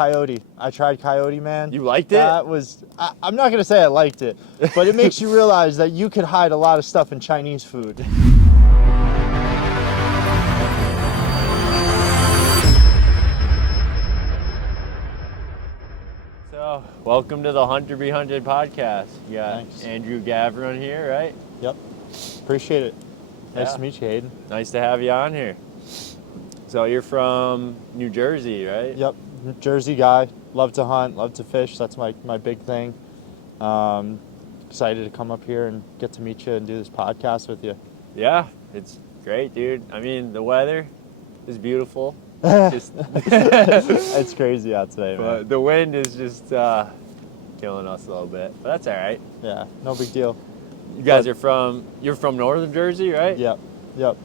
coyote. Man. You liked it? That was, I'm not going to say I liked it, but it makes you realize that you could hide a lot of stuff in Chinese food. So, welcome to the Hunter Be Hunted podcast. You got Thanks. Andrew Gavrun here, right? Yep. Appreciate it. Nice Yeah. to meet you, Hayden. Nice to have you on here. So, you're from New Jersey, right? Yep. Jersey guy. Love to hunt, love to fish. That's my big thing. Excited to come up here and get to meet you and do this podcast with you. Yeah, it's great, dude. I mean, the weather is beautiful. Just It's crazy out today, man. but the wind is just killing us a little bit. But that's all right. Yeah, no big deal. You guys you're from northern Jersey, right? Yep.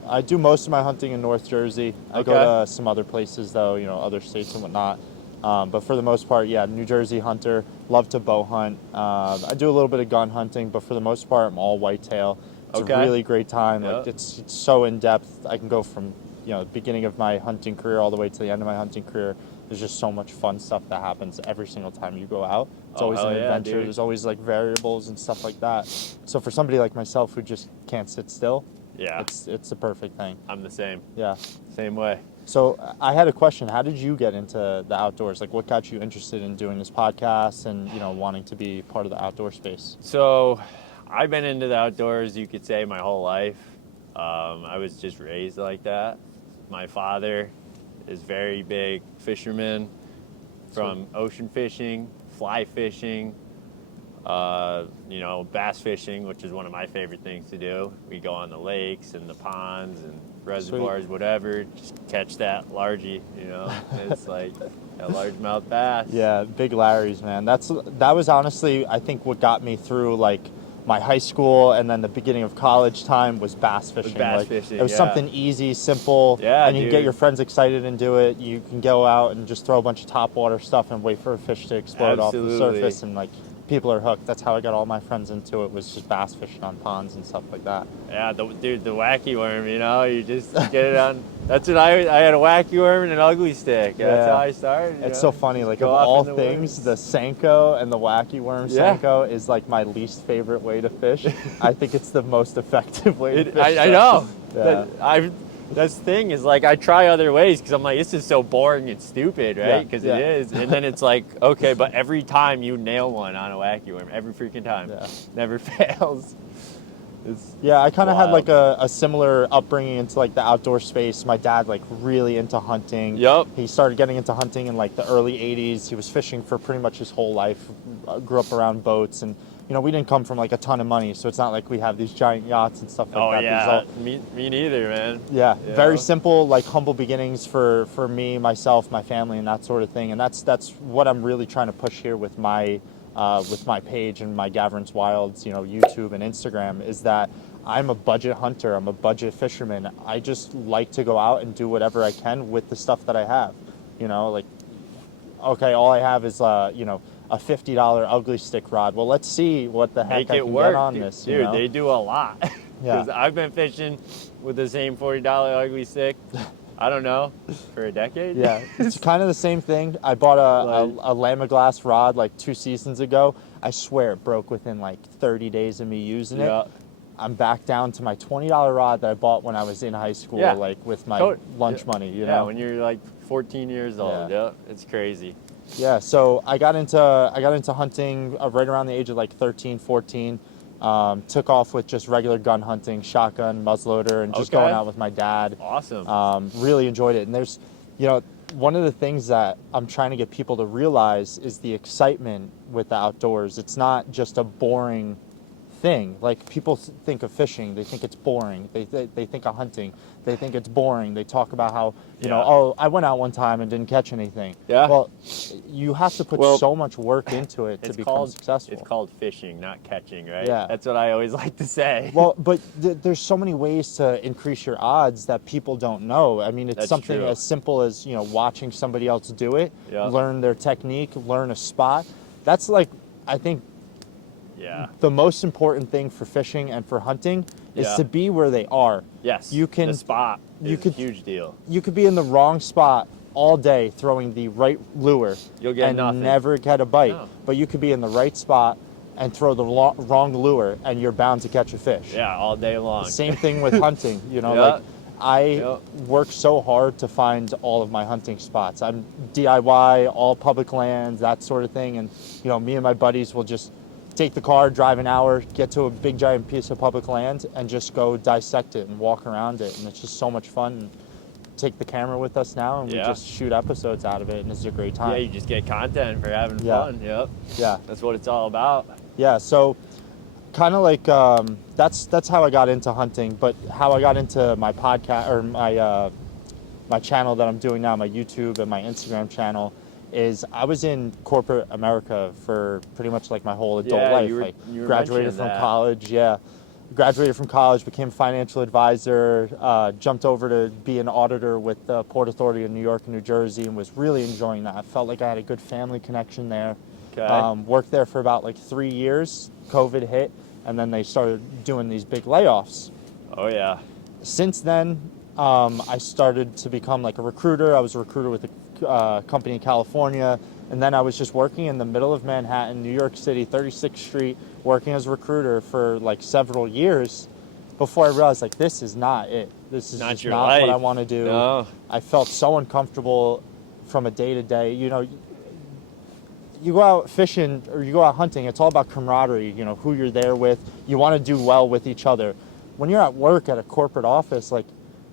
I do most of my hunting in North Jersey. I go to some other places, though, other states and whatnot. But for the most part, yeah, New Jersey hunter. Love to bow hunt. I do a little bit of gun hunting, but for the most part, I'm all whitetail. It's a really great time. Yep. Like it's so in depth. I can go from the beginning of my hunting career all the way to the end of my hunting career. There's just so much fun stuff that happens every single time you go out. It's always an adventure. Dude. There's always like variables and stuff like that. So for somebody like myself who just can't sit still, it's the perfect thing. I'm the same. Yeah. Same way. So I had a question. How did you get into the outdoors? Like, what got you interested in doing this podcast and wanting to be part of the outdoor space? So I've been into the outdoors, you could say, my whole life. I was just raised like that. My father is very big fisherman, from ocean fishing, fly fishing, bass fishing, which is one of my favorite things to do. We go on the lakes and the ponds and reservoirs, whatever, just catch that largie, It's like a largemouth bass. Yeah, big Larry's, man. That was honestly, I think, what got me through like my high school and then the beginning of college time was bass fishing. Fishing, it was something easy, simple, and you can get your friends excited and do it. You can go out and just throw a bunch of topwater stuff and wait for a fish to explode off the surface, and like people are hooked. That's how I got all my friends into it, was just bass fishing on ponds and stuff like that. Yeah, the wacky worm, you just get it on. That's what I had a wacky worm and an ugly stick. That's how I started. It's so funny. Like, of all things, the Senko and the wacky worm Senko is like my least favorite way to fish. I think it's the most effective way to fish. I know. Yeah. That's the thing is, like, I try other ways because I'm like, this is so boring and stupid, right? Because it is. And then it's like, okay, but every time you nail one on a wacky worm, every freaking time. Yeah. Never fails. I kind of had like a similar upbringing into like the outdoor space. My dad like really into hunting. Yep. He started getting into hunting in like the early 80s. He was fishing for pretty much his whole life. Grew up around boats, and we didn't come from like a ton of money, so it's not like we have these giant yachts and stuff like that. Oh yeah, me neither, man. Yeah, very simple, like humble beginnings for me, myself, my family, and that sort of thing. And that's what I'm really trying to push here with my page and my Gavrunswild, YouTube and Instagram, is that I'm a budget hunter. I'm a budget fisherman. I just like to go out and do whatever I can with the stuff that I have. All I have is a $50 ugly stick rod. Well, let's see what the heck I can get on this. Dude, they do a lot. Because I've been fishing with the same $40 ugly stick, I don't know, for a decade. Yeah, it's kind of the same thing. I bought a Lamaglass rod like 2 seasons ago. I swear it broke within like 30 days of me using it. I'm back down to my $20 rod that I bought when I was in high school, like with my lunch money, Yeah, when you're like 14 years old. Yeah, it's crazy. Yeah, so I got into hunting right around the age of like 13, 14. Took off with just regular gun hunting, shotgun, muzzleloader, and just going out with my dad. Awesome. Really enjoyed it. And there's, one of the things that I'm trying to get people to realize is the excitement with the outdoors. It's not just a boring thing. Like, people think of fishing, they think it's boring. They think of hunting, they think it's boring. They talk about how, I went out one time and didn't catch anything. Yeah. Well, you have to put so much work into it to become successful. It's called fishing, not catching, right? Yeah. That's what I always like to say. Well, but there's so many ways to increase your odds that people don't know. I mean, it's something as simple as, watching somebody else do it, learn their technique, learn a spot. That's like, I think, the most important thing for fishing and for hunting is to be where they are. Yes. The spot is a huge deal. You could be in the wrong spot all day throwing the right lure You'll get and nothing. never get a bite. No. But you could be in the right spot and throw the wrong lure, and you're bound to catch a fish. Yeah, all day long. Same thing with hunting. Yeah. Like I Yep. work so hard to find all of my hunting spots. I'm DIY, all public lands, that sort of thing. And me and my buddies will just take the car, drive an hour, get to a big giant piece of public land, and just go dissect it and walk around it. And it's just so much fun. Take the camera with us now, and we Yeah. just shoot episodes out of it, and it's a great time. Yeah, you just get content for having Yeah. fun. Yep. Yeah. That's what it's all about. Yeah, so kind of like that's how I got into hunting, but how I got into my podcast or my channel that I'm doing now, my YouTube and my Instagram channel, is I was in corporate America for pretty much like my whole adult Yeah, life. you were I graduated mentioning from that. college, graduated from college, became a financial advisor, jumped over to be an auditor with the Port Authority of New York and New Jersey, and was really enjoying that. I felt like I had a good family connection there. Okay. Worked there for about like 3 years. COVID hit, and then they started doing these big layoffs. Oh yeah. Since then, I started to become like a recruiter. I was a recruiter with a company in California, and then I was just working in the middle of Manhattan, New York City, 36th Street, working as a recruiter for like several years before I realized like this is not it. This is Not just your not life. what I want to do. No. I felt so uncomfortable from a day to day. You go out fishing or you go out hunting, it's all about camaraderie, who you're there with. You want to do well with each other. When you're at work at a corporate office, like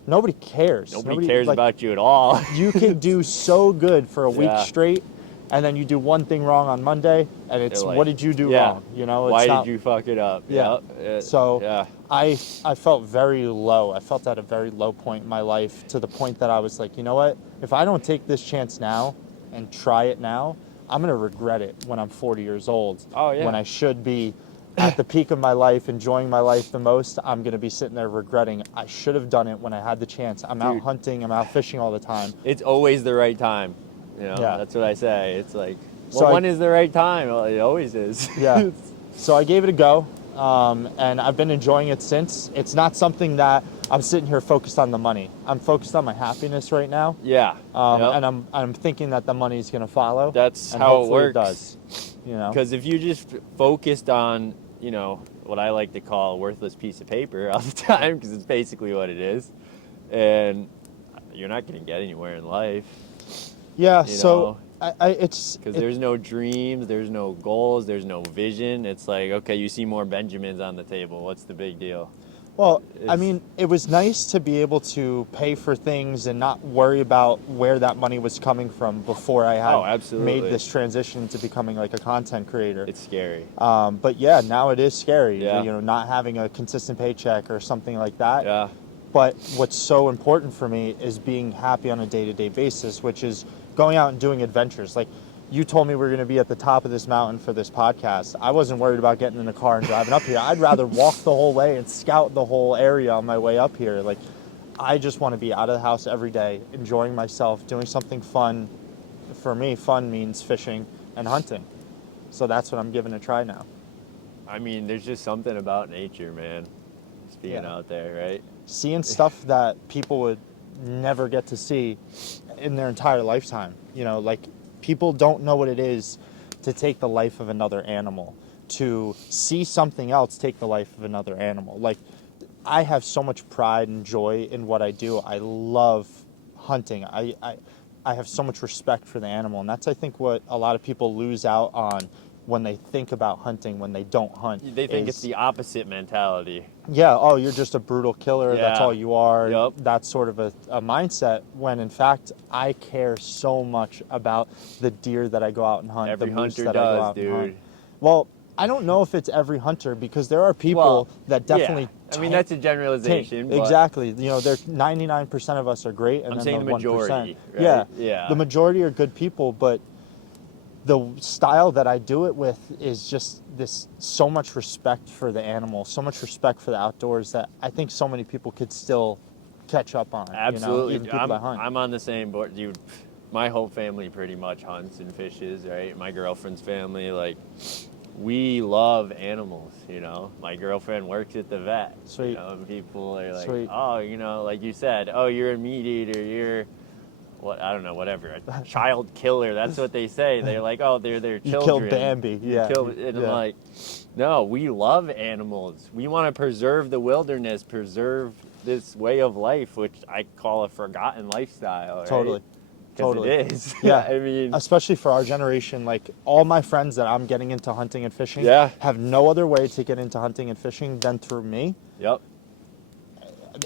nobody cares. Nobody cares like, about you at all. you can do so good for a week Yeah. straight, and then you do one thing wrong on Monday, and it's They're like, what did you do yeah, wrong? It's Why not, did you fuck it up? Yeah. Yep. So yeah. I felt very low. I felt at a very low point in my life, to the point that I was like, you know what? If I don't take this chance now and try it now, I'm going to regret it when I'm 40 years old. Oh, yeah. When I should be at the peak of my life, enjoying my life the most, I'm going to be sitting there regretting I should have done it when I had the chance. I'm out Dude. hunting, I'm out fishing all the time. It's always the right time. Yeah. That's what I say. It's like, So when is the right time? Well, it always is. Yeah. So I gave it a go, and I've been enjoying it since. It's not something that I'm sitting here focused on the money. I'm focused on my happiness right now. Yeah. Yep. And I'm thinking that the money is going to follow. That's and how it hopefully works. does. Because if you just focused on, what I like to call a worthless piece of paper all the time, because it's basically what it is, and you're not going to get anywhere in life. Yeah. You So it's Because there's no dreams, there's no goals, there's no vision. It's like, okay, you see more Benjamins on the table. What's the big deal? Well, I It's- mean, it was nice to be able to pay for things and not worry about where that money was coming from before I had Oh, absolutely. made this transition to becoming like a content creator. It's scary. But yeah, now it is scary, Yeah. not having a consistent paycheck or something like that. Yeah. But what's so important for me is being happy on a day-to-day basis, which is going out and doing adventures. Like, you told me we were going to be at the top of this mountain for this podcast. I wasn't worried about getting in the car and driving up here. I'd rather walk the whole way and scout the whole area on my way up here. Like, I just want to be out of the house every day, enjoying myself, doing something fun. For me, fun means fishing and hunting. So that's what I'm giving a try now. I mean, there's just something about nature, man. Just being Yeah. out there, right? Seeing stuff that people would never get to see in their entire lifetime. Like, people don't know what it is to take the life of another animal, to see something else take the life of another animal. Like, I have so much pride and joy in what I do. I love hunting. I have so much respect for the animal, and that's, I think, what a lot of people lose out on when they think about hunting, when they don't hunt. They think is- it's the opposite mentality. yeah, oh, you're just a brutal killer, that's Yeah. all you are. Yep. That's sort of a mindset, when in fact I care so much about the deer that I go out and hunt, Every the moose hunter that I go does, out and hunt. dude. Well, I don't know if it's every hunter, because there are people Well, that definitely Yeah. I mean, tank- that's a generalization. But Exactly. There's 99% of us are great, and I'm then saying the the 1%. majority, right? Yeah. Yeah. The majority are good people, but the style that I do it with is just this so much respect for the animal, so much respect for the outdoors, that I think so many people could still catch up on. Absolutely. Even people that hunt. I'm on the same board, dude. My whole family pretty much hunts and fishes, right? My girlfriend's family, like, we love animals, My girlfriend works at the vet. Sweet. And people are like, Sweet. oh, like you said, oh, you're a meat eater, you're I don't know, whatever, a child killer. That's what they say. They're like, oh, they're their You children. killed Bambi. Yeah. And I'm like, no, we love animals. We want to preserve the wilderness, preserve this way of life, which I call a forgotten lifestyle. Right? Totally. 'Cause Totally. it is. Yeah. I mean, especially for our generation, like all my friends that I'm getting into hunting and fishing Yeah. have no other way to get into hunting and fishing than through me. yep.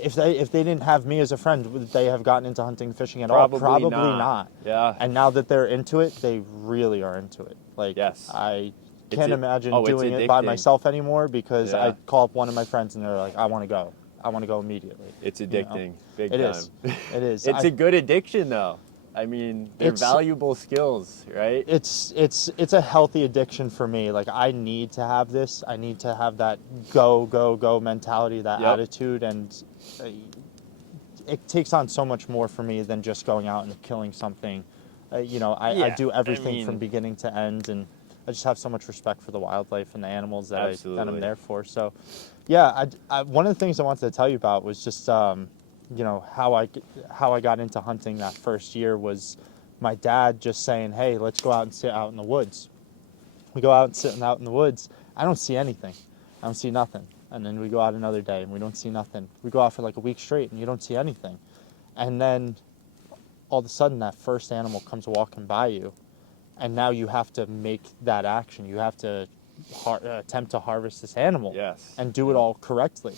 If they didn't have me as a friend, would they have gotten into hunting and fishing at Probably all? Probably not. not. Yeah. And now that they're into it, they really are into it. Like, Yes. I It's can't a- imagine oh, it's doing it by addicting. myself anymore because Yeah. I call up one of my friends and they're like, I want to go. I want to go immediately. It's know? addicting, big It time. is. It is. It's a good addiction, though. I mean, they're It's- valuable skills, right? It's a healthy addiction for me. Like, I need to have this. I need to have that go mentality, that Yep. attitude, and it takes on so much more for me than just going out and killing something. I Yeah, do everything I from mean- beginning to end, and I just have so much respect for the wildlife and the animals that I'm Absolutely. there for. So, yeah, one of the things I wanted to tell you about was just how I got into hunting that first year was my dad just saying, "Hey, let's go out and sit out in the woods." We go out and sit out in the woods. I don't see anything. I don't see nothing. And then we go out another day and we don't see nothing. We go out for like a week straight and you don't see anything. And then all of a sudden that first animal comes walking by you, and now you have to make that action. You have to attempt to harvest this animal Yes. and do it all correctly.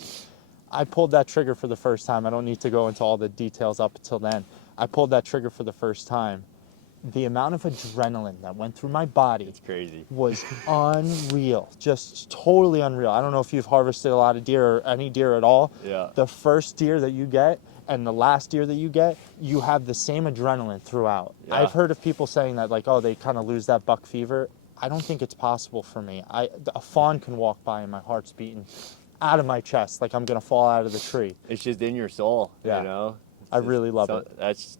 I pulled that trigger for the first time. I don't need to go into all the details up until then. I pulled that trigger for the first time. The amount of adrenaline that went through my body It's crazy. was unreal, just totally unreal. I don't know if you've harvested a lot of deer or any deer at all. Yeah. The first deer that you get and the last deer that you get, you have the same adrenaline throughout. Yeah. I've heard of people saying that, like, oh, they kind of lose that buck fever. I don't think it's possible for me. A fawn can walk by and my heart's beating out of my chest like I'm gonna fall out of the tree. It's just in your soul, Yeah. you know? I really love it. That's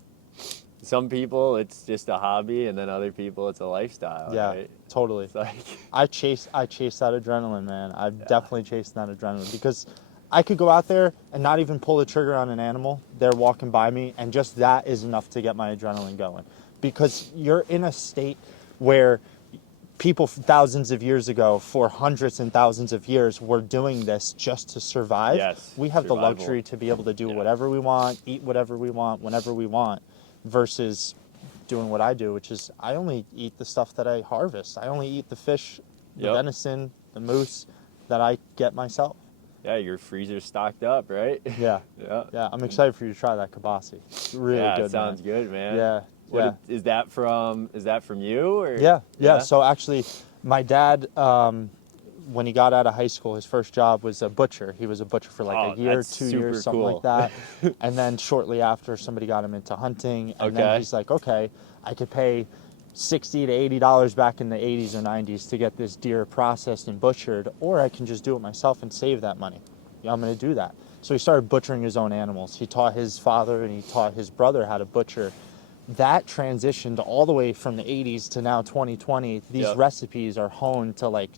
some people it's just a hobby, and then other people it's a lifestyle. Yeah, Right? totally. It's like I chase that adrenaline, man. I'm definitely chasing that adrenaline because I could go out there and not even pull the trigger on an animal. They're walking by me, and just that is enough to get my adrenaline going. Because you're in a state where people thousands of years ago, for hundreds and thousands of years, were doing this just to survive. Yes, We have the survival. luxury to be able to do Yeah. whatever we want, eat whatever we want, whenever we want, versus doing what I do, which is I only eat the stuff that I harvest. I only eat the fish, the Yep. venison, the moose that I get myself. yeah, your freezer's stocked up, right? Yeah, Yeah. yeah. I'm excited for you to try that kibasi. It's really Yeah, good. it sounds man. good, man. Yeah, What yeah. is that from you or? Yeah. So actually, my dad, when he got out of high school, his first job was a butcher. He was a butcher for like Oh, a year, that's 2 years, super something cool. like that. And then shortly after, somebody got him into hunting. And then Okay. he's like, okay, I could pay $60 to $80 back in the 80s or 90s to get this deer processed and butchered, or I can just do it myself and save that money. Yeah, I'm going to do that. So he started butchering his own animals. He taught his father and he taught his brother how to butcher. That transitioned all the way from the 80s to now 2020. These Yep. recipes are honed to like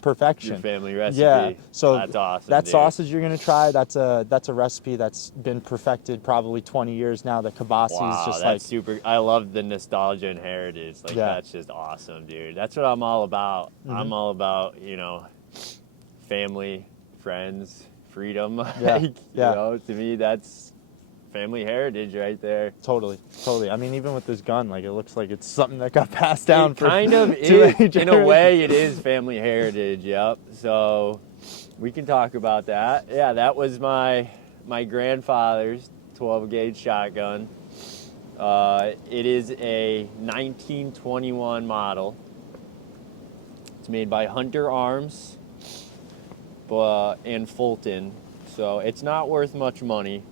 perfection. Your family recipe. Yeah. So that's awesome. that dude. sausage you're gonna try, that's a recipe that's been perfected probably 20 years now. The kibasi Wow, is just that's like super. I love the nostalgia and heritage. Like Yeah. that's just awesome, dude. That's what I'm all about. Mhm. I'm all about family, friends, freedom. Yeah, Like, yeah. To me that's family heritage right there. totally. I mean, even with this gun, like it looks like it's something that got passed down. It for kind of too is, many in a way, it is family heritage. Yep. So we can talk about that. Yeah, that was my grandfather's 12 gauge shotgun. It is a 1921 model. It's made by Hunter Arms, and Fulton. So it's not worth much money,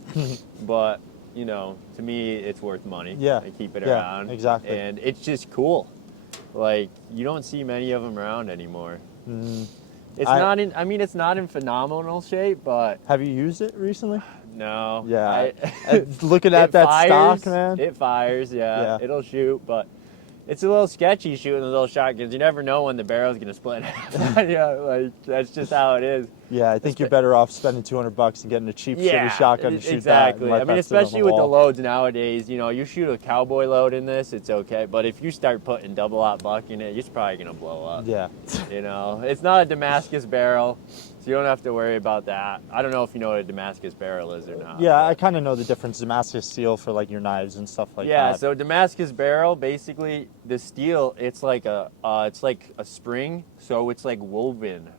but to me, it's worth money. Yeah, I keep it yeah, around. exactly. And it's just cool. Like you don't see many of them around anymore. Mm. It's it's not in phenomenal shape, but Have you used it recently? no. Yeah. Looking at it that fires, stock, man. It fires, Yeah. It'll shoot, but it's a little sketchy shooting those little shotguns. You never know when the barrel's gonna split in half. Yeah, like that's just how it is. Yeah, I think you're better off spending $200 and getting a cheap shitty shotgun to shoot exactly. that. I mean, especially with the loads nowadays, you know, you shoot a cowboy load in this, it's okay. But if you start putting double-aught buck in it, it's probably gonna blow up. Yeah. You know, it's not a Damascus barrel, so you don't have to worry about that. I don't know if you know what a Damascus barrel is or not. Yeah, I kind of know the difference. Damascus steel for like your knives and stuff like that. Yeah, so Damascus barrel, basically the steel, it's like a spring, so it's like woven.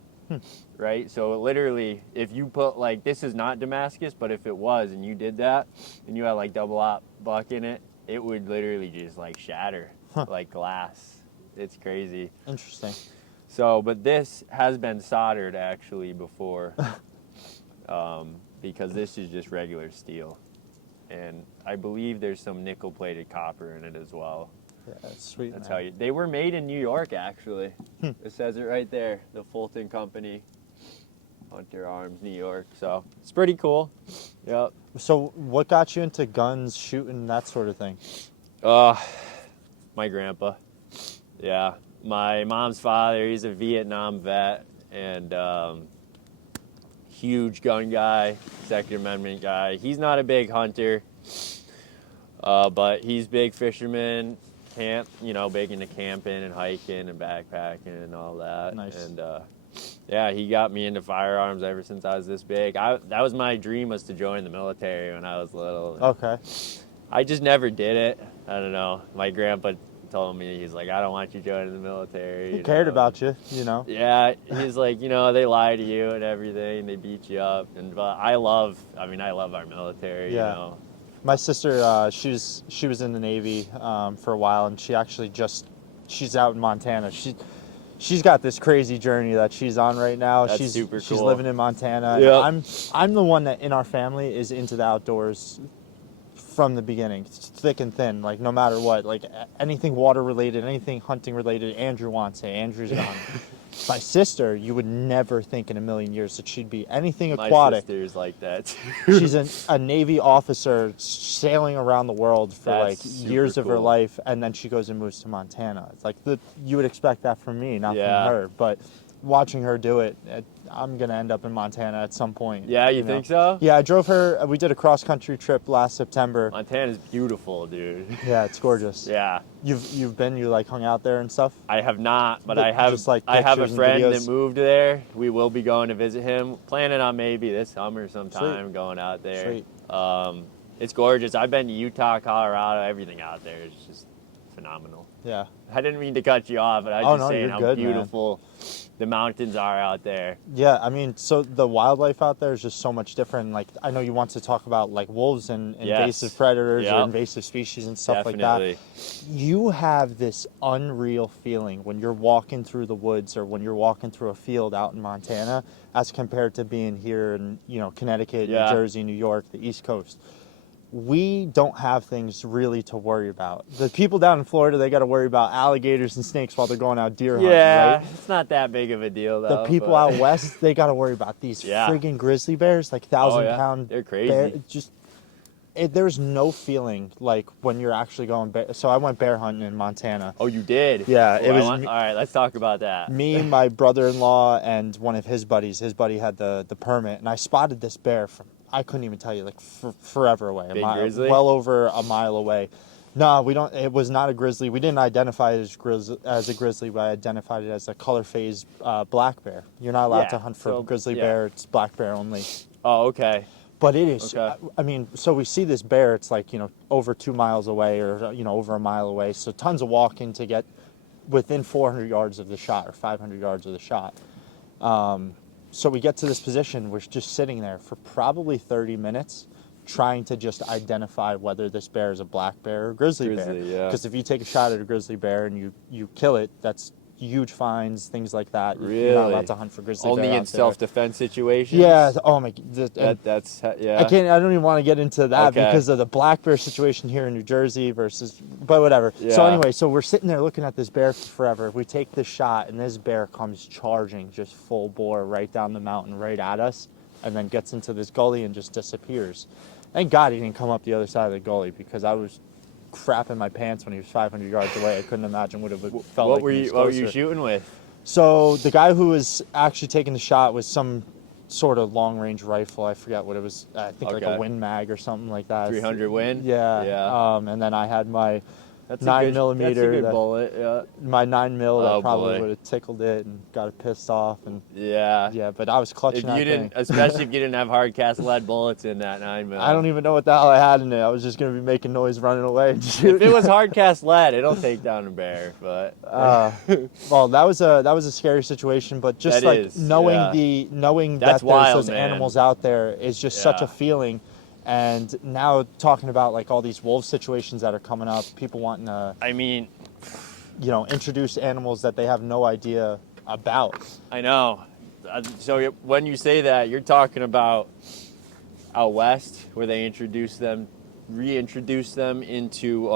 Right? So literally, if you put like, this is not Damascus, but if it was and you did that and you had like double-aught buck in it, it would literally just like shatter like glass. It's crazy. Interesting. So, but this has been soldered actually before because this is just regular steel. And I believe there's some nickel-plated copper in it as well. Yeah, that's sweet. That's man. how they were made in New York, actually. It says it right there, the Fulton Company, Hunter Arms, New York. So it's pretty cool. Yep. So what got you into guns, shooting, that sort of thing? My grandpa. Yeah, my mom's father. He's a Vietnam vet and huge gun guy, Second Amendment guy. He's not a big hunter, but he's big fisherman. Big into camping and hiking and backpacking and all that. Nice. And yeah, he got me into firearms ever since I was this big. That was my dream, was to join the military when I was little. Okay. I just never did it. I don't know. My grandpa told me, he's like, I don't want you joining the military. He cared about you, you know? Yeah, he's like, they lie to you and everything. They beat you up. But I love our military, Yeah. you know. My sister, she was in the Navy for a while, and she's out in Montana. She's got this crazy journey that she's on right now. That's she's super She's cool. living in Montana. Yep. I'm the one that in our family is into the outdoors from the beginning, thick and thin. Like no matter what, like anything water related, anything hunting related. Andrew wants it. Andrew's gone. My sister, you would never think in a million years that she'd be anything aquatic. My sister's like that too. She's a Navy officer sailing around the world for That's like years super of her cool. life, and then she goes and moves to Montana. It's like you would expect that from me, not Yeah. from her. But watching her do it, I'm gonna end up in Montana at some point. Yeah, you know? think so? Yeah, I drove her. We did a cross country trip last September. Montana's beautiful, dude. Yeah, it's gorgeous. Yeah. You like hung out there and stuff. I have not, but But I have. just, like, I have a pictures and friend videos? that moved there. We will be going to visit him. Planning on maybe this summer sometime Sweet. going out there. Sweet. It's gorgeous. I've been to Utah, Colorado. Everything out there is just phenomenal. Yeah. I didn't mean to cut you off, but I was Oh, just no, saying you're how good, man. beautiful the mountains are out there. Yeah, I mean, so the wildlife out there is just so much different. Like, I know you want to talk about like wolves and invasive predators or Yep. invasive species and stuff Definitely. like that. You have this unreal feeling when you're walking through the woods or when you're walking through a field out in Montana as compared to being here in, Connecticut, Yeah. New Jersey, New York, the East Coast. We don't have things really to worry about. The people down in Florida, they got to worry about alligators and snakes while they're going out deer hunting, Yeah, right? it's not that big of a deal though. The people but- out west, they got to worry about these Yeah. friggin' grizzly bears, like 1,000-pound. They're crazy. There's no feeling like when you're actually going. So I went bear hunting in Montana. Oh, you did? Yeah, it was all right, let's talk about that. Me, my brother-in-law, and one of his buddies. His buddy had the permit, and I spotted this bear from, I couldn't even tell you, like forever away. Big grizzly? Well over a mile away. No, we don't. It was not a grizzly. We didn't identify it as a grizzly, but I identified it as a color phase black bear. You're not allowed Yeah, to hunt for so, grizzly yeah. bear. It's black bear only. Oh, okay. But it is. Okay. I mean, so we see this bear. It's like over 2 miles away, or over a mile away. So tons of walking to get within 400 yards of the shot or 500 yards of the shot. So we get to this position. We're just sitting there for probably 30 minutes, trying to just identify whether this bear is a black bear or a grizzly bear. Yeah. Because if you take a shot at a grizzly bear and you kill it, that's huge fines, things like that. You're not Really? allowed to hunt for grizzly Only bear in out there. self-defense situations? Yeah. Oh my. and That's yeah. I don't even want to get into that Okay. because of the black bear situation here in New Jersey but whatever. So Yeah. anyway, so we're sitting there looking at this bear for forever. We take this shot and this bear comes charging just full bore right down the mountain right at us and then gets into this gully and just disappears. Thank God he didn't come up the other side of the gully because I was crapping my pants when he was 500 yards away. I couldn't imagine what it would felt What like were when he was you What were you closer. shooting with? So the guy who was actually taking the shot was some sort of long range rifle. I forget what it was. I think like a Okay. Win Mag or something like that. 300 Win? Yeah. Yeah. And then I had my That's 9 That's a millimeter. good that, bullet, yeah. my 9 mil Oh, that probably boy. would have tickled it and got it pissed off. And Yeah. yeah, but I was clutching If that you didn't, thing. especially if you didn't have hard cast lead bullets in that 9 mil. I don't even know what the hell I had in it. I was just gonna be making noise running away and If shooting. it was hard cast lead, it'll take down a bear, but. Well, that was a scary situation, but just That like is, knowing yeah. knowing That's that there's wild, those man. animals out there is just such a Yeah. feeling. And now talking about like all these wolf situations that are coming up, people wanting to, I mean, introduce animals that they have no idea about. I know. So when you say that, you're talking about out west, where they reintroduce them into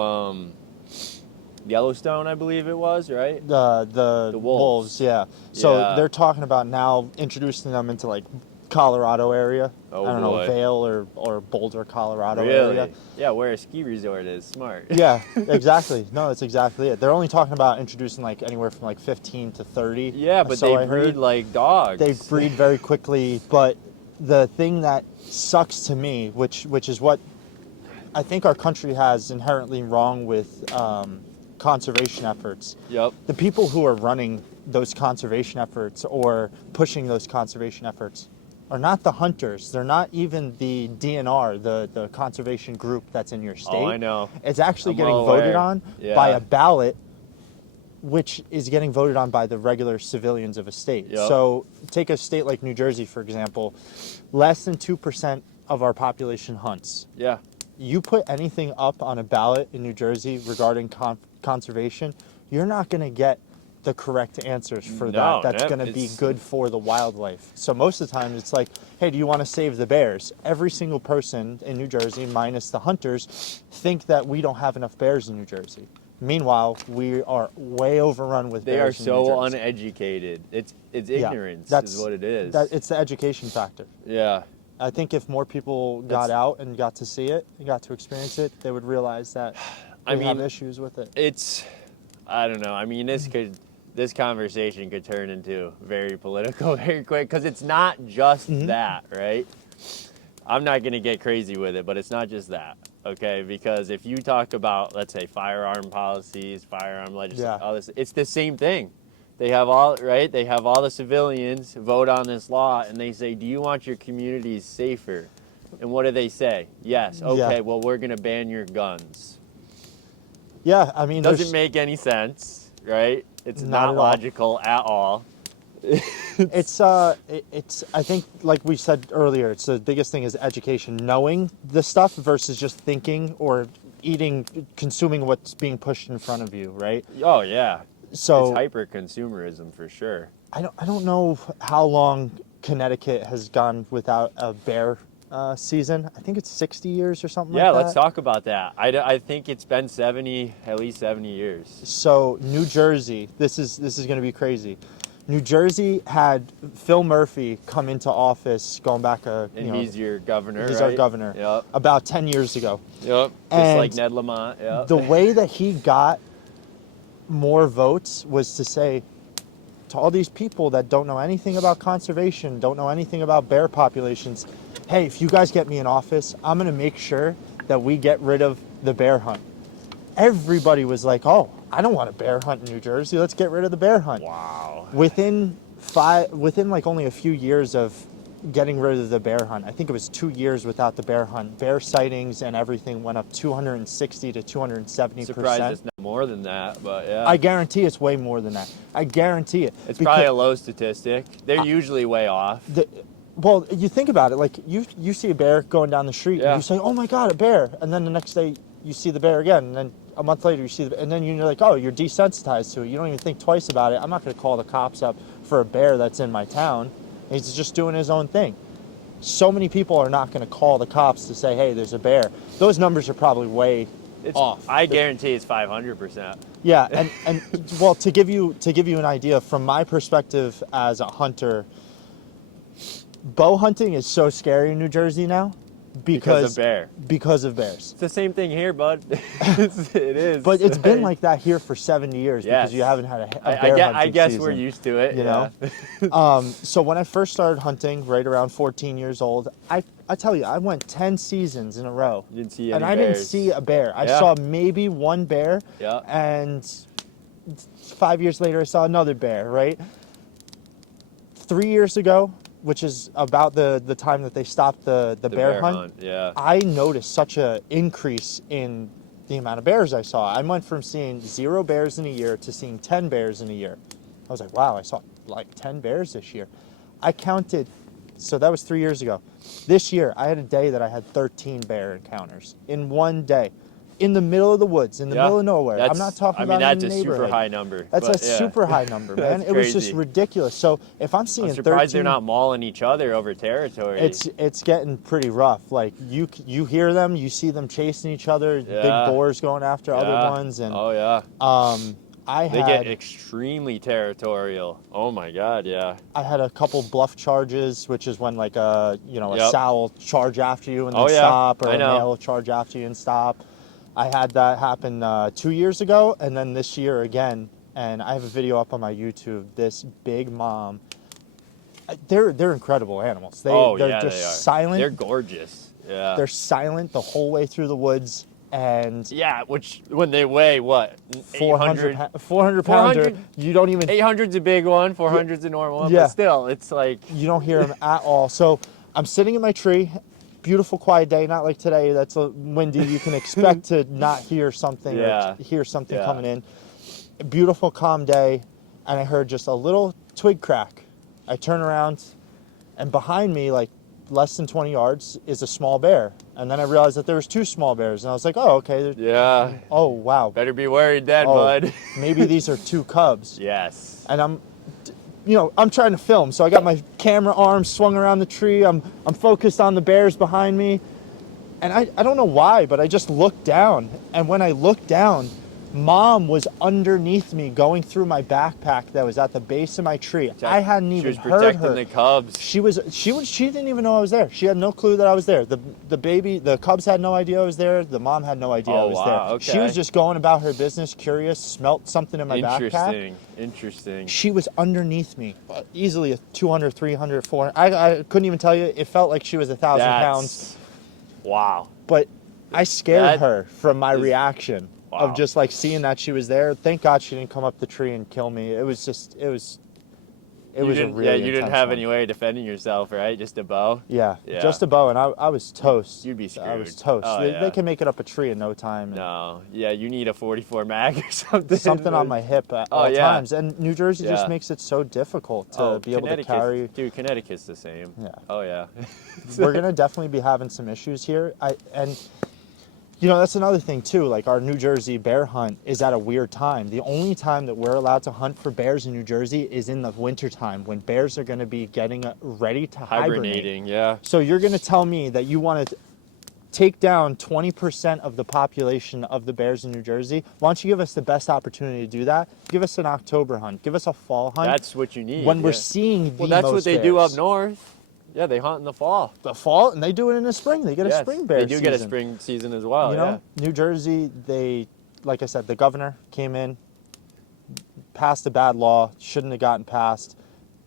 Yellowstone, I believe it was, right? The wolves. yeah. So Yeah. they're talking about now introducing them into like Colorado area. Oh, I don't boy. know, Vail or Boulder, Colorado Really? area. Yeah, where a ski resort is. Smart. Yeah, exactly. No, that's exactly it. They're only talking about introducing like anywhere from like 15 to 30. Yeah, but so they I breed heard. like dogs. They breed very quickly, but the thing that sucks to me, which is what I think our country has inherently wrong with conservation efforts. Yep. The people who are running those conservation efforts or pushing those conservation efforts are not the hunters. They're not even the DNR, the conservation group that's in your state. Oh, I know. It's actually I'm getting well voted aware. on Yeah. by a ballot, which is getting voted on by the regular civilians of a state. Yep. So take a state like New Jersey, for example. Less than 2% of our population hunts. Yeah. You put anything up on a ballot in New Jersey regarding conservation, you're not going to get the correct answers for No, that. That's going to be it's- good for the wildlife. So most of the time it's like, hey, do you want to save the bears? Every single person in New Jersey, minus the hunters, think that we don't have enough bears in New Jersey. Meanwhile, we are way overrun with They are bears in New so Jersey. uneducated. It's Yeah, ignorance that's is what it is. It's the education factor. Yeah. I think if more people got That's- out and got to see it, and got to experience it, they would realize that I we have mean, issues with it. I don't know. I mean, this conversation could turn into very political very quick because it's not just that, right? I'm not going to get crazy with it, but it's not just that, okay? Because if you talk about, let's say, firearm policies, firearm legislation, Yeah. all this, it's the same thing. They have all, right? They have all the civilians vote on this law, and they say, do you want your communities safer? And what do they say? Yes. Okay, Yeah. well, we're going to ban your guns. Yeah, I mean, Doesn't there's- make any sense, right? It's Not not at all. logical at all. it's I think like we said earlier, it's the biggest thing is education, knowing the stuff versus just thinking or consuming what's being pushed in front of you, right? Oh, yeah. So It's hyper-consumerism for sure. I don't know how long Connecticut has gone without a bear season. I think it's 60 years or something Yeah, like that. let's talk about that. I think it's been at least 70 years. So New Jersey, this is going to be crazy. New Jersey had Phil Murphy come into office going back And he's your governor, he's right? our governor. Yep. About 10 years ago. Yep. Just And like Ned Lamont. Yep. The way that he got more votes was to say to all these people that don't know anything about conservation, don't know anything about bear populations, hey, if you guys get me in office, I'm going to make sure that we get rid of the bear hunt. Everybody was like, oh, I don't want a bear hunt in New Jersey. Let's get rid of the bear hunt. Wow. Within like only a few years of getting rid of the bear hunt, I think it was 2 years without the bear hunt, bear sightings and everything went up 260 to 270%. Surprised it's not more than that, but yeah. I guarantee it's way more than that. I guarantee it. It's probably a low statistic. They're usually way off. Well, you think about it, like you see a bear going down the street, Yeah. and you say, "Oh my God, a bear!" And then the next day you see the bear again, and then a month later you see and then you're like, "Oh, you're desensitized to it. You don't even think twice about it." I'm not going to call the cops up for a bear that's in my town. He's just doing his own thing. So many people are not going to call the cops to say, "Hey, there's a bear." Those numbers are probably way off. I guarantee it's 500%. Yeah, and well, to give you an idea, from my perspective as a hunter, bow hunting is so scary in New Jersey now. Because of bear. Because of bears. It's the same thing here, bud. It is. But it's been like that here for 70 years because you Yes. haven't had a bear hunting I guess season, we're used to it. you know? So when I first started hunting, right around 14 years old, I tell you, I went 10 seasons in a row. You didn't see any and I bears. didn't see a bear. I Yeah. saw maybe one bear, Yeah. and 5 years later I saw another bear, right? 3 years ago, which is about the time that they stopped the bear hunt, Yeah. I noticed such a increase in the amount of bears I saw. I went from seeing 0 bears in a year to seeing 10 bears in a year. I was like, wow, I saw like 10 bears this year. I counted, so that was 3 years ago. This year, I had a day that I had 13 bear encounters in one day. In the middle of the woods, in the middle of nowhere. I'm not talking about that's in the a super neighborhood. high number. That's but a yeah. super high number, man. That's It was just crazy. ridiculous. So if I'm seeing I'm surprised 13, they're not mauling each other over territory. it's getting pretty rough. Like you hear them, you see them chasing each other. Yeah. Big boars going after other Yeah. ones, and oh yeah, I they get extremely territorial. Oh my god, yeah. had a couple bluff charges, which is when like a Yep. sow will charge after you and then Oh, yeah. stop, or I a know. male will charge after you and stop. I had that happen 2 years ago, and then this year again. And I have a video up on my YouTube. This big mom. They're incredible animals. They're They are. silent. They're gorgeous. Yeah. They're silent the whole way through the woods, and yeah, which when they weigh what? 400 pounder. 400? You don't even 800's a big one, 400's a normal one, Yeah. but still, it's like you don't hear them at all. So I'm sitting in my tree, beautiful quiet day, not like today. That's windy. You can expect to not hear something Yeah. or hear something Yeah. coming in. Beautiful calm day, and I heard just a little twig crack. I turn around, and behind me, like less than 20 yards, is a small bear. And then I realized that there was 2 small bears, and I was like, oh, okay. yeah. Oh, wow. Better be worried then, Oh, bud. maybe these are 2 cubs. Yes. And I'm trying to film, so I got my camera arm swung around the tree. I'm focused on the bears behind me, and I don't know why, but I just looked down, and when I looked down, Mom was underneath me, going through my backpack that was at the base of my tree. I hadn't even She was heard protecting her. the cubs. She didn't even know I was there. She had no clue that I was there. The cubs had no idea I was there. The mom had no idea I was there. wow, She was okay. just going about her business, curious, smelt something in my backpack. Interesting. She was underneath me, easily a 200, 300, 400. I couldn't even tell you. It felt like she was 1,000 pounds. Wow. But I scared That her from my is- reaction Wow. of just like seeing that she was there. Thank God she didn't come up the tree and kill me. It was a really you didn't intense have one. any way of defending yourself, right? Just a bow. Yeah, Yeah. just a bow, and I was toast. You'd be I was screwed. toast. Oh, they, yeah. they can make it up a tree in no time. and No. Yeah, you need a 44 mag or something. Something on my hip at all yeah. times. And New Jersey just Yeah. makes it so difficult to be able to Connecticut's- carry. Dude, Connecticut's the same. Yeah. Oh yeah. We're gonna definitely be having some issues here. That's another thing too. Like our New Jersey bear hunt is at a weird time. The only time that we're allowed to hunt for bears in New Jersey is in the wintertime when bears are going to be getting ready to hibernate. Hibernating. Yeah. So you're going to tell me that you want to take down 20% of the population of the bears in New Jersey? Why don't you give us the best opportunity to do that? Give us an October hunt. Give us a fall hunt. That's what you need. when we're yeah. seeing the Well, that's what most they do up bears. north. Yeah, they hunt in the fall. The fall, and they do it in the spring. They get a Yes, spring bear They do get a season. spring season as well. You know, New Jersey, like I said, the governor came in, passed a bad law, shouldn't have gotten passed.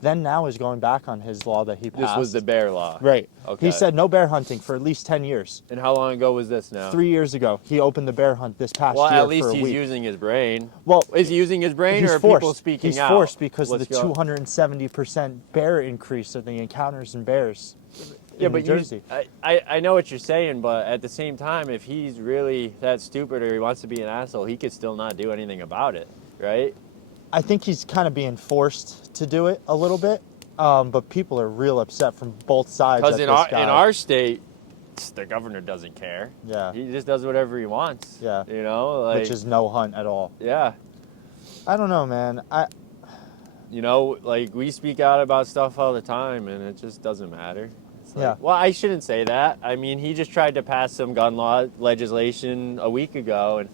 Then now is going back on his law that he passed. This was the bear law. Right. Okay. He said no bear hunting for at least 10 years. And how long ago was this now? 3 years ago, he opened the bear hunt this past Well, year at least for a he's week. using his brain. Well, Is he using his brain, he's or are forced. people speaking He's out? forced because of Let's the go. 270% bear increase of the encounters in bears Yeah, in but New Jersey. I know what you're saying, but at the same time, if he's really that stupid or he wants to be an asshole, he could still not do anything about it, right? I think he's kind of being forced to do it a little bit, but people are real upset from both sides. Because at in this guy. our state, the governor doesn't care. Yeah. He just does whatever he wants. Yeah. You know, like, which is no hunt at all. yeah. I don't know, man. You know, like we speak out about stuff all the time, and it just doesn't matter. It's like, Yeah. Well, I shouldn't say that. I mean, he just tried to pass some gun law legislation a week ago, and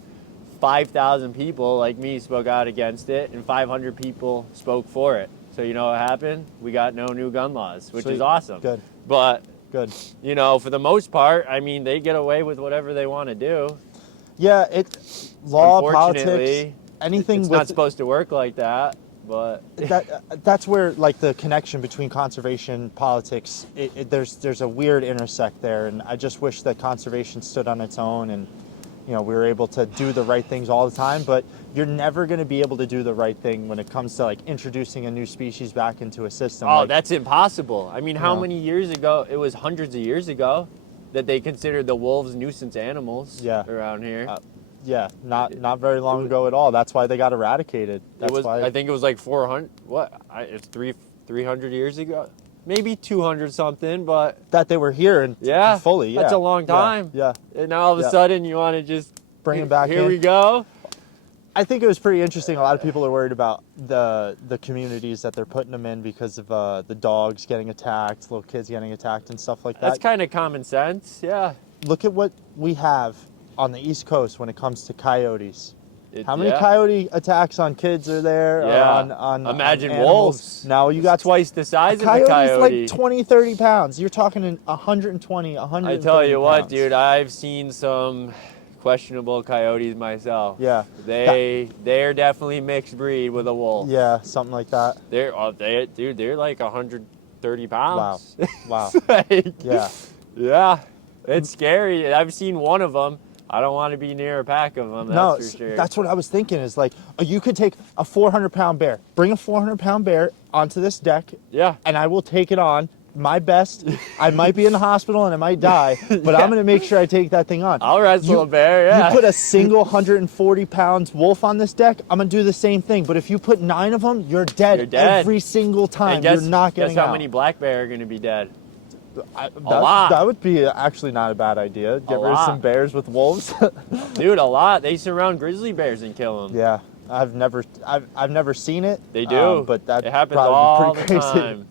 5,000 people like me spoke out against it, and 500 people spoke for it. So you know what happened? We got no new gun laws, which Sweet. is awesome. Good. But good. You know, for the most part, I mean, they get away with whatever they want to do. Yeah, law, politics, Unfortunately, anything it's with not supposed to work like that. But that's where like the connection between conservation politics there's a weird intersect there, and I just wish that conservation stood on its own, and we were able to do the right things all the time. But you're never going to be able to do the right thing when it comes to like introducing a new species back into a system. oh, like, that's impossible. I mean, how No. many years ago? It was hundreds of years ago that they considered the wolves nuisance animals Yeah. around here. Yeah, not very long ago at all. That's why they got eradicated. That's It was. why. I think it was like 400. What? It's 300 years ago, maybe 200 something. But that they were here and yeah, fully. Yeah, that's a long time. Yeah, And now all of a Yeah. sudden you want to just Bring 'em back Here in. we go. I think it was pretty interesting. A lot of people are worried about the communities that they're putting them in because of the dogs getting attacked, little kids getting attacked, and stuff like that. That's kind of common sense. Yeah. Look at what we have on the East Coast when it comes to coyotes. How many yeah. coyote attacks on kids are there? Yeah. On Imagine animals? wolves. Now you It's got twice the size of a coyote's coyote. like 20, 30 pounds. You're talking in 120, 130 I tell you what, pounds. dude, I've seen some questionable coyotes myself. Yeah. They're definitely mixed breed with a wolf. Yeah, something like that. They're like 130 pounds. Wow. Like, Yeah. Yeah. It's scary. I've seen one of them. I don't want to be near a pack of them. No, That's for sure. that's what I was thinking. Is like you could take a 400-pound bear, bring a 400-pound bear onto this deck, yeah. and I will take it on. My best. I might be in the hospital and I might die, but I'm going to make sure I take that thing on. I'll wrestle a bear. Yeah. You put a single 140-pound wolf on this deck, I'm going to do the same thing. But if you put 9 of them, you're dead, You're dead. every single time. And guess, you're not getting guess how out. many black bear are going to be dead? That, that would be actually not a bad idea. Get rid of some bears with wolves. Dude, a lot. They surround grizzly bears and kill them. Yeah, I've never seen it. They do, but that it happens probably all be the pretty crazy. time.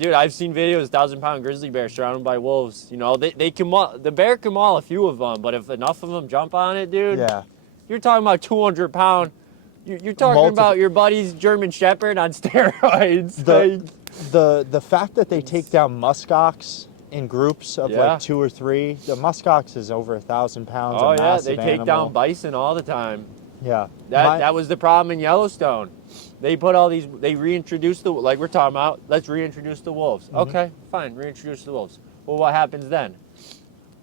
Dude, I've seen videos, 1,000-pound grizzly bear surrounded by wolves. You know, they can maul, the bear can maul a few of them, but if enough of them jump on it, dude, Yeah. you're talking about 200-pound. You're talking about your buddy's German Shepherd on steroids. The fact that they take down muskox in groups of like 2 or 3, the muskox is over 1,000 pounds. Oh a yeah, massive they take animal. down bison all the time. Yeah, That was the problem in Yellowstone. They put all these. They reintroduced the like we're talking about. Let's reintroduce the wolves. Mm-hmm. Okay, fine, reintroduce the wolves. Well, what happens then?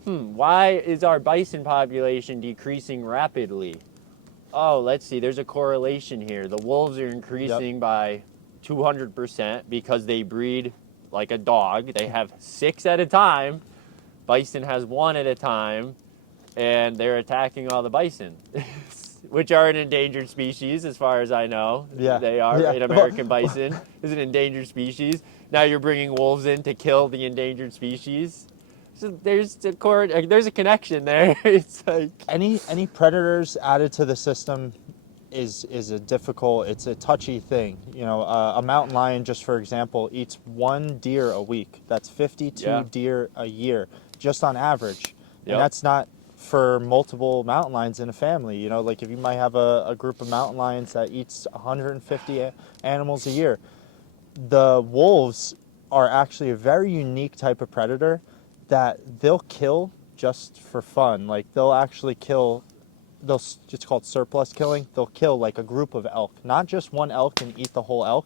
Why is our bison population decreasing rapidly? Oh, let's see. There's a correlation here. The wolves are increasing by 200% because they breed like a dog. They have 6 at a time. Bison has 1 at a time, and they're attacking all the bison. Which are an endangered species, as far as I know. Yeah. They are. Yeah. An American bison is an endangered species. Now you're bringing wolves in to kill the endangered species. So there's a connection there. It's like any predators added to the system is it's a touchy thing. You know, a mountain lion, just for example, eats 1 deer a week. That's 52 deer a year, just on average. And that's not for multiple mountain lions in a family. You know, like if you might have a group of mountain lions that eats 150 animals a year. The wolves are actually a very unique type of predator that they'll kill just for fun. Like they'll actually kill, it's called surplus killing. They'll kill like a group of elk, not just one elk and eat the whole elk.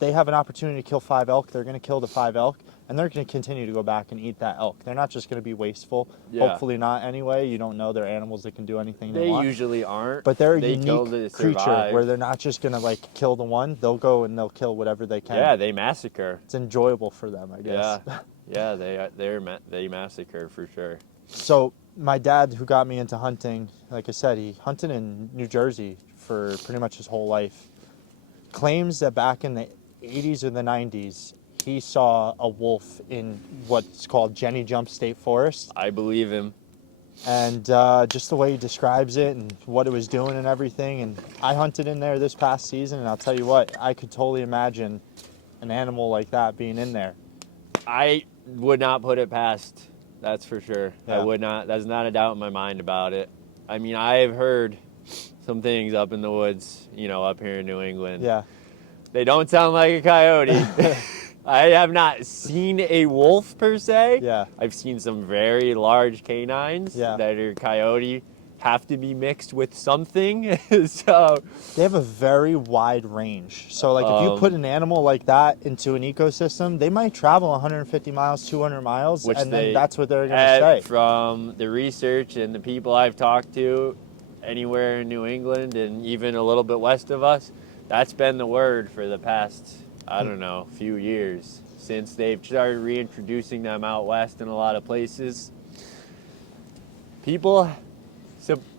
They have an opportunity to kill 5 elk. They're going to kill the 5 elk, and they're going to continue to go back and eat that elk. They're not just going to be wasteful. Yeah. Hopefully not anyway. You don't know. They're animals that can do anything they want. They usually aren't. But they're a They kill to unique creature survive. where they're not just going to like kill the one. They'll go and they'll kill whatever they can. Yeah, they massacre. It's enjoyable for them, I guess. Yeah, they massacre for sure. So my dad, who got me into hunting, like I said, he hunted in New Jersey for pretty much his whole life. Claims that back in the 80s or the 90s, he saw a wolf in what's called Jenny Jump State Forest. I believe him. And just the way he describes it and what it was doing and everything. And I hunted in there this past season, and I'll tell you what, I could totally imagine an animal like that being in there. I would not put it past, that's for sure. Yeah. I would not. There's not a doubt in my mind about it. I mean, I've heard some things up in the woods, you know, up here in New England. Yeah. They don't sound like a coyote. I have not seen a wolf per se. Yeah. I've seen some very large canines Yeah. that are coyote, have to be mixed with something. So They have a very wide range. So, like, if you put an animal like that into an ecosystem, they might travel 150 miles, 200 miles, which and they, then that's what they're going to say. From the research and the people I've talked to, anywhere in New England and even a little bit west of us, that's been the word for the past, I don't know, few years since they've started reintroducing them out west in a lot of places. People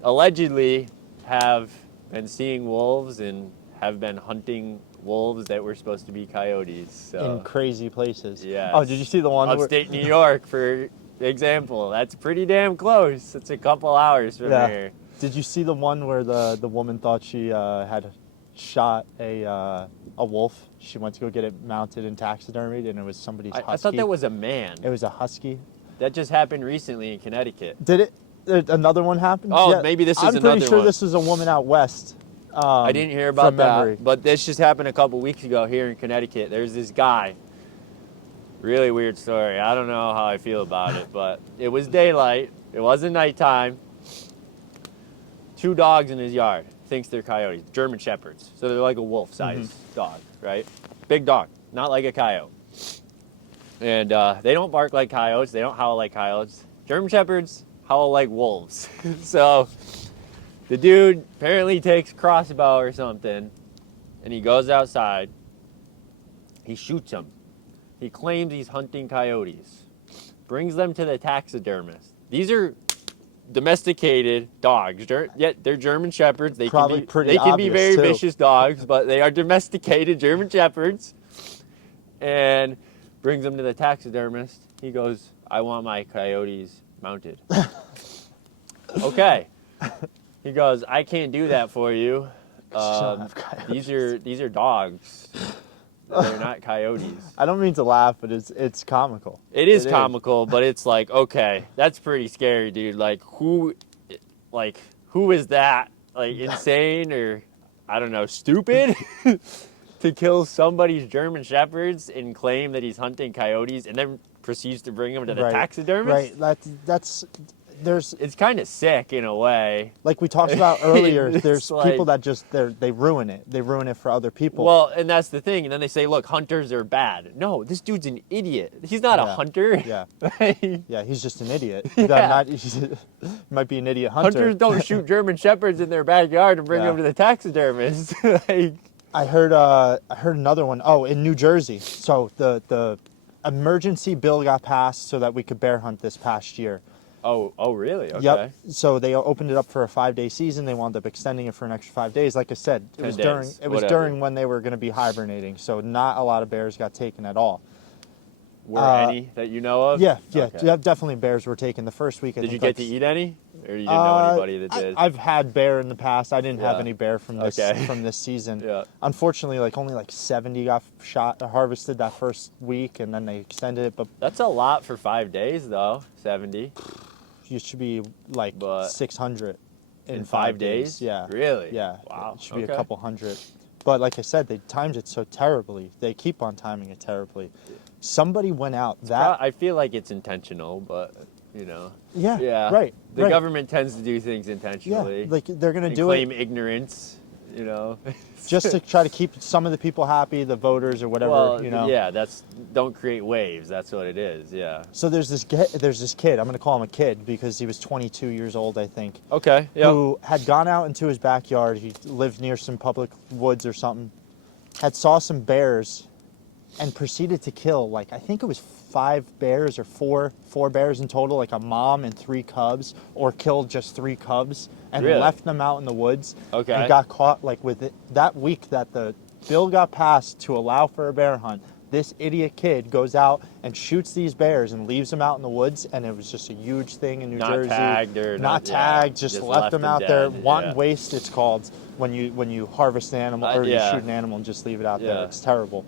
allegedly have been seeing wolves and have been hunting wolves that were supposed to be coyotes. So. In crazy places. Yes. Oh, did you see the one? Upstate New York, for example. That's pretty damn close. It's a couple hours from here. Did you see the one where the woman thought she had shot a wolf? She went to go get it mounted and taxidermied, and it was somebody's husky. I thought that was a man. It was a husky. That just happened recently in Connecticut. Did it? Another one happened? Oh, maybe this is another one. I'm pretty sure this was a woman out west. I didn't hear about that, but this just happened a couple weeks ago here in Connecticut. There's this guy. Really weird story. I don't know how I feel about it, but it was daylight. It wasn't nighttime. 2 dogs in his yard. Thinks they're coyotes. German shepherds. So they're like a wolf-sized dog, right? Big dog. Not like a coyote. And they don't bark like coyotes. They don't howl like coyotes. German shepherds howl like wolves. So the dude apparently takes a crossbow or something, and he goes outside. He shoots them. He claims he's hunting coyotes. Brings them to the taxidermist. These are domesticated dogs. Yet they're German shepherds. They can be very vicious dogs, but they are domesticated German shepherds. And brings them to the taxidermist. He goes, "I want my coyotes mounted." Okay. He goes, "I can't do that for you. These are dogs. They're not coyotes." I don't mean to laugh, but it's comical. It is comical, but it's like, okay, that's pretty scary, dude. Like who is that? Like insane or I don't know, stupid to kill somebody's German shepherds and claim that he's hunting coyotes and then proceeds to bring them to the taxidermist? Right. It's kind of sick in a way. Like we talked about earlier, there's like, people that just they ruin it. They ruin it for other people. Well, and that's the thing. And then they say, "Look, hunters are bad." No, this dude's an idiot. He's not a hunter. Yeah. Yeah, he's just an idiot. Yeah. He might be an idiot hunter. Hunters don't shoot German shepherds in their backyard and bring them to the taxidermist. I heard another one. Oh, in New Jersey. So the emergency bill got passed so that we could bear hunt this past year. Oh, really? Okay. Yep. So they opened it up for a 5-day season. They wound up extending it for an extra 5 days. Like I said, it was during when they were going to be hibernating. So not a lot of bears got taken at all. Were any that you know of? Yeah. Okay. Definitely bears were taken the first week. Did you get to eat any, or you didn't know anybody that did? I've had bear in the past. I didn't have any bear from this season. Yeah. Unfortunately, only 70 got harvested that first week, and then they extended it. But that's a lot for 5 days, though. 70. You should be 600 in 5 days. Yeah. Really? Yeah. Wow. It should be a couple hundred. But like I said, they timed it so terribly. They keep on timing it terribly. Somebody went out I feel like it's intentional, but Yeah. Right. The government tends to do things intentionally. Yeah. They're gonna do claim ignorance. Just to try to keep some of the people happy, the voters or whatever. Well, yeah, don't create waves. That's what it is. Yeah. So there's this kid. I'm gonna call him a kid because he was 22 years old, I think. Okay. Yeah. Who had gone out into his backyard. He lived near some public woods or something. Had saw some bears, and proceeded to kill I think it was 5 bears or four bears in total, a mom and 3 cubs, or killed just 3 cubs and left them out in the woods. Okay. And got caught with it that week that the bill got passed to allow for a bear hunt. This idiot kid goes out and shoots these bears and leaves them out in the woods, and it was just a huge thing in New Jersey. Not tagged just left them out there. Dead. Wanton waste, it's called, when you harvest an animal or you shoot an animal and just leave it out there. It's terrible.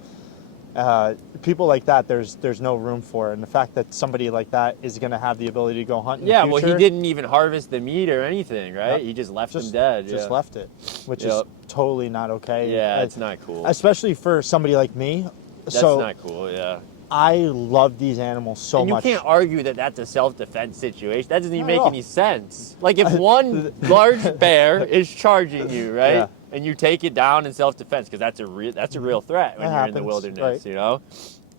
People like that, there's no room for, and the fact that somebody like that is going to have the ability to go hunt in the future. Well, he didn't even harvest the meat or anything, right? Yep. He just left them dead. Just left it, which is totally not okay. Yeah, it's not cool. Especially for somebody like me. That's so not cool. Yeah. I love these animals so And you much. can't argue that that's a self-defense situation. That doesn't even Not at make all. any sense. Like if one large bear is charging you, right, Yeah. and you take it down in self-defense, because that's a real threat when That you're in the happens, wilderness. right. You know,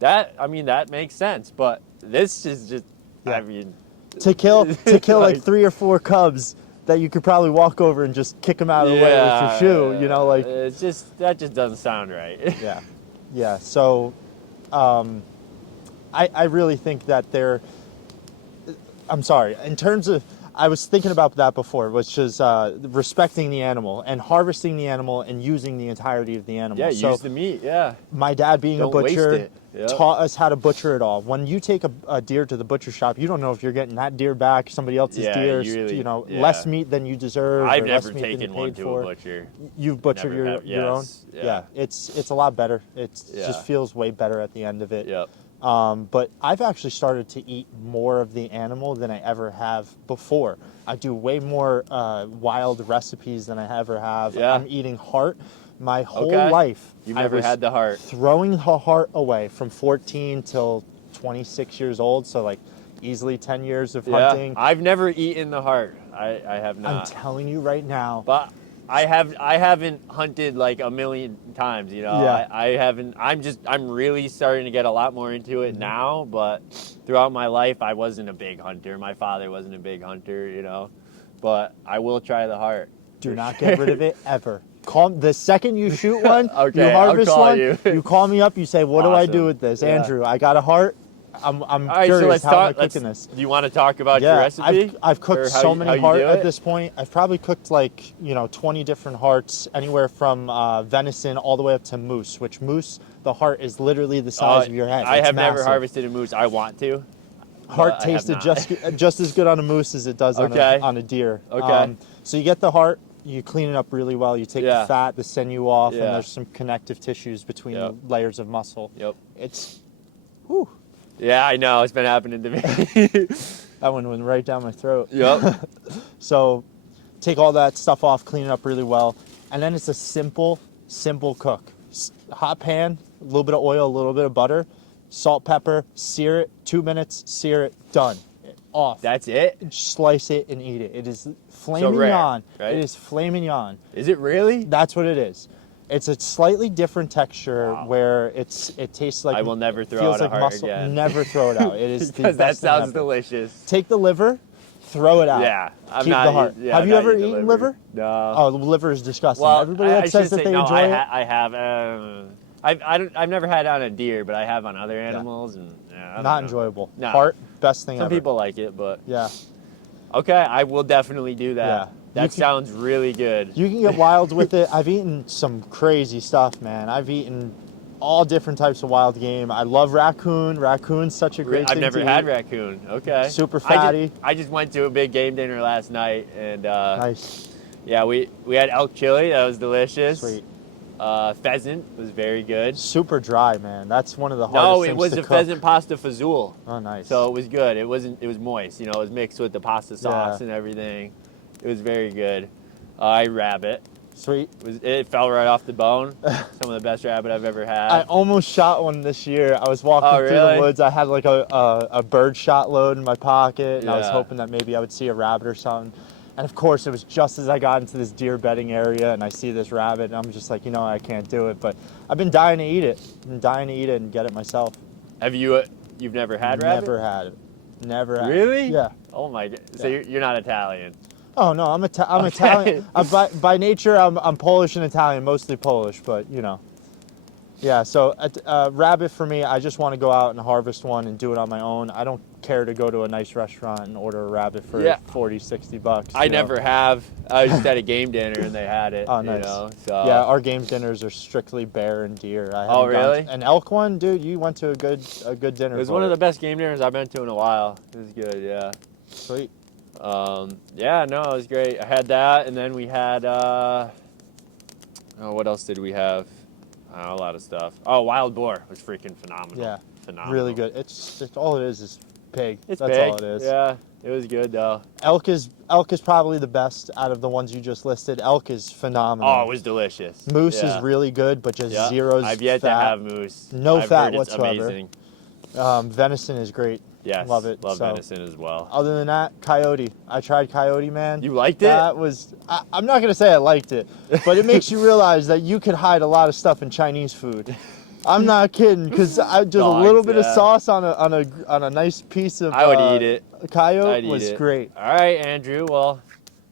that makes sense. But this is just, Yeah. I mean, to kill like like 3 or 4 cubs that you could probably walk over and just kick them out of the way with your shoe, you know, like it's just that just doesn't sound right. yeah. So I really think that I'm sorry, in terms of, I was thinking about that before, which is respecting the animal and harvesting the animal and using the entirety of the animal. Yeah, so use the meat. Yeah. my dad being Don't a waste butcher it. Yep. taught us how to butcher it all. When you take a deer to the butcher shop, you don't know if you're getting that deer back, somebody else's Yeah, deer, you really- yeah. less meat than you deserve. I've or never less meat than you taken one paid to for. a butcher. You've butchered Never have. your own? Yes, Yeah. yeah. It's a lot better. It Yeah. just feels way better at the end of it. Yep. But I've actually started to eat more of the animal than I ever have before. I do way more wild recipes than I ever have. Yeah. I'm eating heart. My whole Okay. life, You've I never was had the heart. throwing the heart away from 14 till 26 years old. So like easily 10 years of hunting. I've never eaten the heart. I have I'm not. telling you right now. But I haven't hunted like a million times, you know. Yeah. I haven't. I'm really starting to get a lot more into it now. But throughout my life, I wasn't a big hunter. My father wasn't a big hunter, you know. But I will try the heart. Do for not sure. get rid of it ever. Call the second you shoot one, Okay, you I'll harvest call one. you. You call me up. You say, "What do I do Awesome. with this, Yeah. Andrew? I got a heart. I'm All right, curious. so let's How am I talk. cooking this?" Do you want to talk about your Yeah, recipe? I've cooked Or how so you- how many you heart do at it? this point. I've probably cooked like 20 different hearts, anywhere from venison all the way up to moose. Which moose, the heart is literally the size of your head. I It's have never massive. harvested a moose. I want to. Heart but I have tasted not. just as good on a moose as it does Okay. on a deer. Okay. So you get the heart, you clean it up really well. You take Yeah. the fat, the sinew off, Yeah. and there's some connective tissues between Yep. the layers of muscle. Yep. It's, whew, Yeah, I know. It's been happening to me. that one went right down my throat. Yep. So take all that stuff off, clean it up really well, and then it's a simple cook. Hot pan, a little bit of oil, a little bit of butter, salt, pepper, sear it, 2 minutes, sear it, done. Off. That's it? Slice it and eat it. It is filet So rare, mignon. right? It is filet mignon. Is it really? That's what it is. It's a slightly different texture Wow. where it tastes like I will never throw feels out a like heart muscle. again. Never throw it out. It is the Because that best thing sounds ever. delicious. Take the liver, throw it out. Yeah. I'm Keep not the heart. yeah, Have I'm you not ever eating the eaten liver? No. Oh, the liver is disgusting. Well, Everybody I that says should that say, they no, enjoy it. I have. I've never had it on a deer, but I have on other animals, and yeah, I don't Not know. enjoyable. No. Heart, best thing Some ever. people like it, but Yeah. okay, I will definitely do that. Yeah. That You can- sounds really good. You can get wild with it. I've eaten some crazy stuff, man. I've eaten all different types of wild game. I love raccoon. Raccoon's such a great I've thing never to had eat. raccoon. Okay. Super fatty. I just went to a big game dinner last night, and Nice. yeah, we had elk chili. That was delicious. Sweet. Pheasant was very good. Super dry, man. That's one of the hardest No, things it was to a cook. pheasant pasta fazool. Oh, nice. So it was good. It was moist. You know, it was mixed with the pasta sauce Yeah. and everything. It was very good. I rabbit. Sweet. It fell right off the bone. Some of the best rabbit I've ever had. I almost shot one this year. I was walking Oh, through really? the woods. I had like a bird shot load in my pocket, and I was Yeah. hoping that maybe I would see a rabbit or something. And of course, it was just as I got into this deer bedding area, and I see this rabbit, and I'm just like, I can't do it. But I've been dying to eat it. Been dying to eat it and get it myself. Have you've never had rabbit? Never had it. Never had Really? it. Yeah. Oh my god. So Yeah. you're not Italian. Oh no, I'm Okay. Italian. By nature, I'm Polish and Italian, mostly Polish, but Yeah, so rabbit for me, I just want to go out and harvest one and do it on my own. I don't care to go to a nice restaurant and order a rabbit for Yeah. 40, 60 bucks. I you know? never have. I was just at a game dinner and they had it. Oh, nice. You know, so Yeah, our game dinners are strictly bear and deer. I Oh, haven't gone really? to- an elk one, dude, you went to a good dinner. it was for one of the best game dinners I've been to in a while. It was good. Yeah. Sweet. Yeah, no, it was great. I had that, and then we had. What else did we have? A lot of stuff. Oh, wild boar was freaking phenomenal. Yeah. Phenomenal. Really good. It's all it is pig. It's That's big. all it is. Yeah. It was good though. Elk is probably the best out of the ones you just listed. Elk is phenomenal. Oh, it was delicious. Moose Yeah. is really good, but just Yeah. zero I've yet fat. to have moose. No I've fat heard it's whatsoever. amazing. Venison is great. Yes. Love it. Love So, venison as well. other than that, coyote. I tried coyote, man. You liked it? That was. I'm not gonna say I liked it, but it makes you realize that you could hide a lot of stuff in Chinese food. I'm not kidding, because just a little bit of yeah. sauce on a nice piece of. I would eat it. Coyote I'd eat was it. great. All right, Andrew. Well,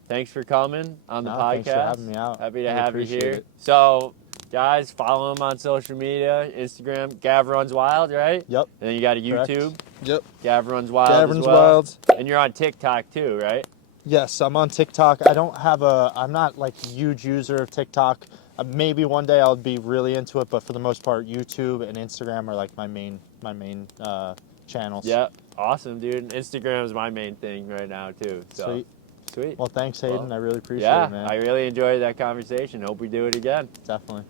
thanks for coming on the podcast. Thanks for having me out. Happy to I have you appreciate here. it. So, guys, follow him on social media, Instagram, Gavrunswild, right? Yep. And then you got a Correct. YouTube, Yep. Gavrunswild Gavrun's as well. Wild. And you're on TikTok too, right? Yes, I'm on TikTok. I'm not like a huge user of TikTok. Maybe one day I'll be really into it, but for the most part, YouTube and Instagram are like my main channels. Yeah. Awesome, dude. Instagram is my main thing right now too. So. Sweet. Well, thanks, Hayden. Well, I really appreciate yeah, it, man. I really enjoyed that conversation. Hope we do it again. Definitely.